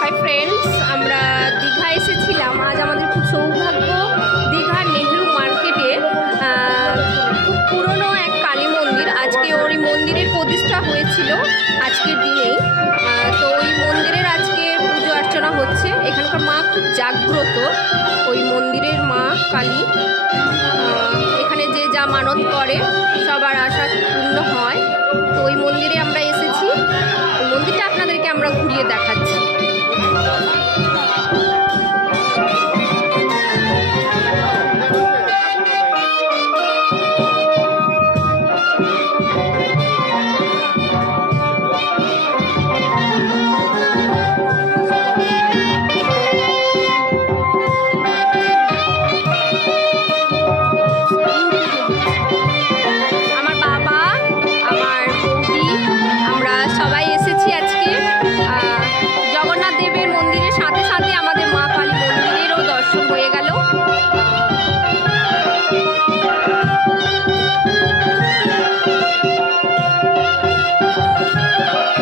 Hi friends, আমরা দীঘা এসেছিলাম। আজ আমাদের খুব সৌভাগ্য, দীঘার নেহেরু মার্কেটে খুব পুরনো এক কালী মন্দির, আজকে ওই মন্দিরের প্রতিষ্ঠা হয়েছিল আজকের দিনেই। তো ওই মন্দিরের আজকে পুজো অর্চনা হচ্ছে। এখানকার মা খুব জাগ্রত, ওই মন্দিরের মা কালী। এখানে যে যা মানত করে সবার আশা পূর্ণ হয়। তো ওই মন্দিরে আমরা এসেছি, ওই মন্দিরটা আপনাদেরকে আমরা ঘুরিয়ে দেখাচ্ছি।